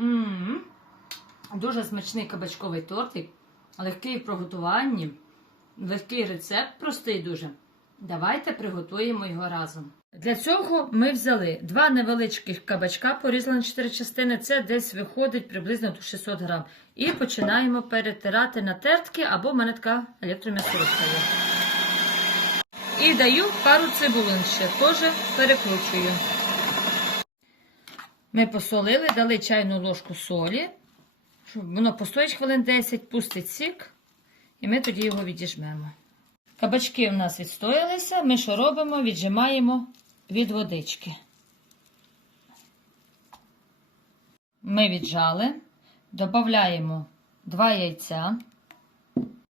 М. Дуже смачний кабачковий тортик, легкий в приготуванні, легкий рецепт, простий дуже. Давайте приготуємо його разом. Для цього ми взяли два невеличких кабачка, порізали на 4 частини. Це десь виходить приблизно до 600 грам. І починаємо перетирати на тертки або в мене така електром'ясорубка є. І даю пару цибулин ще, теж перекручую. Ми посолили, дали чайну ложку солі, щоб воно постоїть хвилин 10, пустить сік, і ми тоді його відіжмемо. Кабачки у нас відстоялися, ми що робимо? Віджимаємо від водички. Ми віджали, додаємо 2 яйця,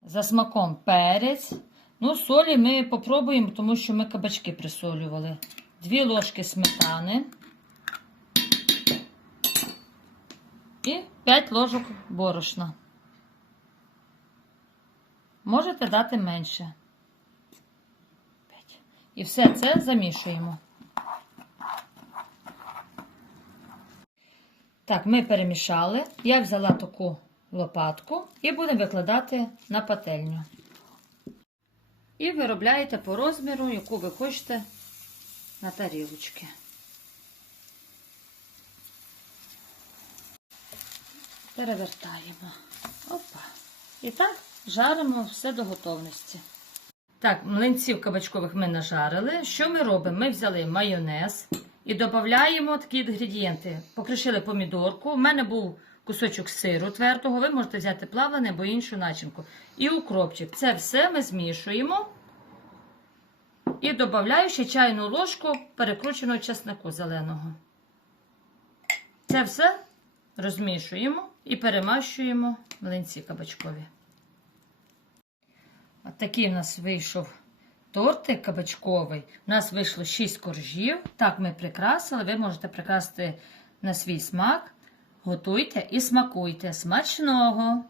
за смаком перець. Ну, солі ми попробуємо, тому що ми кабачки присолювали. 2 ложки сметани. І 5 ложок борошна. Можете дати менше. І все це замішуємо. Так, ми перемішали. Я взяла таку лопатку і будемо викладати на пательню. І виробляєте по розміру, яку ви хочете на тарілочки. Перевертаємо. Опа. І так жаримо все до готовності. Так, млинців кабачкових ми нажарили. Що ми робимо? Ми взяли майонез і додаємо такі інгредієнти. Покришили помідорку. У мене був кусочок сиру твердого. Ви можете взяти плавлене або іншу начинку. І укропчик. Це все ми змішуємо. І додаю ще чайну ложку перекрученого чеснику зеленого. Це все розмішуємо і перемащуємо млинці кабачкові. От такий у нас вийшов тортик кабачковий. У нас вийшло 6 коржів. Так ми прикрасили. Ви можете прикрасити на свій смак. Готуйте і смакуйте. Смачного!